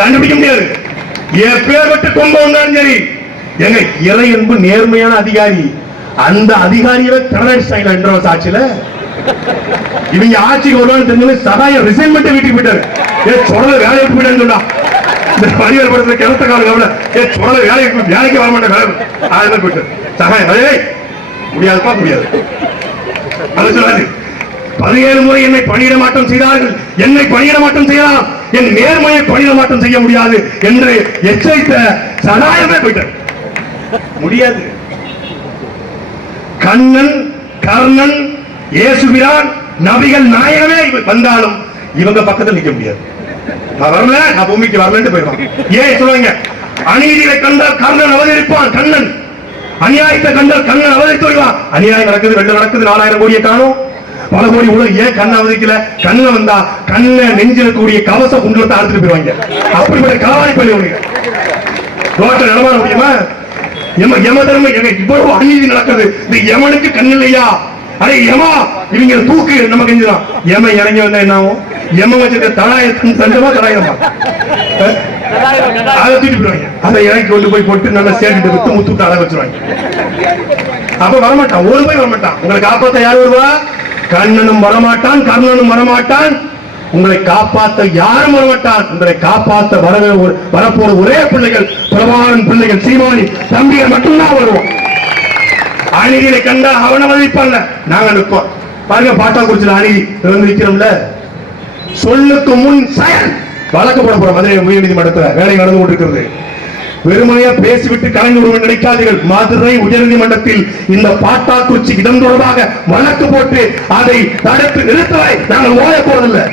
கண்டுபிடிக்க முடியாது. எப்பேற்பட்ட கும்பம் சரி. எங்க இறை என்பு நேர்மையான அதிகாரி. அந்த அதிகாரியவே திறனடிச்சாங்களா என்ற சாட்சியில. இவங்க ஆட்சிக்கு வருவான்னு தெரிஞ்சு சதாய ரிசைன் பண்ணி வீட்டுக்கு போயிட்டாரு. ஏ சொல்ல வேலையை போயிட்டேன்னு சொன்னா. இந்த பரிவர் படத்துல கிணத்த கால ஏ சொல்ல வேலைக்கு வேலைக்கு வர மாட்டேன் வேலை ஆயிரம் போயிட்டு சகாயம் ஏய், முடியாதுப்பா முடியாது அது சொல்லாது பதினேழு முறை என்னை பணியிட மாற்றம் செய்தார்கள். என்னை பணியிட மாற்றம் செய்யலாம். என் நேர்மையை பணியிட மாற்றம் செய்ய முடியாது என்று எச்சரித்த சகாயமே போயிட்டார். முடியாது. கண்ணன் கர்ணன் இயேசுபிரான் நபிகள் நாயகமே வந்தாலும் இவங்க பக்கத்துல நிற்க முடியாது. நான் வரல நான் பூமிக்கு வரலன்னு போயிடுவான். ஏன் சொல்லுவாங்க அநீதியை கண்டால் கர்ணன் அவதரிப்பான் கண்ணன். அநியாயத்தை கண்டால் கண்ணன் அவதரித்து வருவான். அநியாயம் நடக்குது ரெண்டு நடக்குது நாலாயிரம் கோடியை காணும். பல கோடி உலகம் ஏன் கண்ணை அவதரிக்கல கண்ண வந்தா கண்ணை நெஞ்சில் இருக்கக்கூடிய கவச குண்டலத்தை அறுத்துட்டு போயிருவாங்க. அப்படிப்பட்ட காவாய் பள்ளி உனக்கு ரோட்டில் நடமாட முடியுமா? எம யம தர்ம எங்க இவ்வளவு அநீதி நடக்குது. இந்த யமனுக்கு கண் இல்லையா? அடே யமா இவங்க தூக்கு நம்ம கெஞ்சுதான். யம இறங்கி வந்தா என்ன ஆகும்? யம வச்சிருக்க தலாயத்தின் தண்டமா தலாயிரமா அதை தூக்கி போடுவாங்க அதை இறக்கி கொண்டு போய் போட்டு நல்லா சேர்ந்துட்டு விட்டு முத்து விட்டு அழக வச்சிருவாங்க. அப்ப வரமாட்டான். ஒரு போய் வரமாட்டான். உங்களை காப்பாத்த யார் வருவா? கண்ணனும் வரமாட்டான் கர்ணனும் வரமாட்டான். உங்களை காப்பாத்த யாரும் வரமாட்டான். உங்களை காப்பாத்த வரவே வரப்போற ஒரே பிள்ளைகள் பிரபாகரன் பிள்ளைகள் சீமானி தம்பிகள் மட்டும்தான் வருவோம். அநீதியை கண்டா அவனை மதிப்பாங்க நாங்க நிற்போம். பாருங்க பாட்டா குறிச்சு அநீதி வந்து நிக்கிறோம்ல சொல்லுக்கு முன் செயல். வழக்கு போட போற மதுரை உயர் நீதிமன்றத்தில் வேலை நடந்து கொண்டிருக்கிறது. வெறுமனையா பேசிவிட்டு கலந்து விடுவோம் நினைக்காதீர்கள். மதுரை உயர்நீதிமன்றத்தில் இந்த பாட்டாக்குறிச்சி இடம் தொடர்பாக வழக்கு போட்டு அதை தடுத்து நிறுத்தவை நாங்கள் ஓய போவதில்லை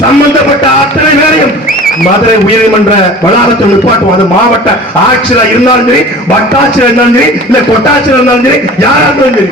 சம்பந்தப்பட்ட அத்தனை வேலையும் மதுரை உயர்நீதிமன்ற வளாகத்தில் நிப்பாட்டுவோம். அது மாவட்ட ஆட்சியரா இருந்தாலும் சரி வட்டாட்சியர் இருந்தாலும் சரி இல்ல கொட்டாட்சியர் இருந்தாலும் சரி யாரா இருந்தாலும் சரி.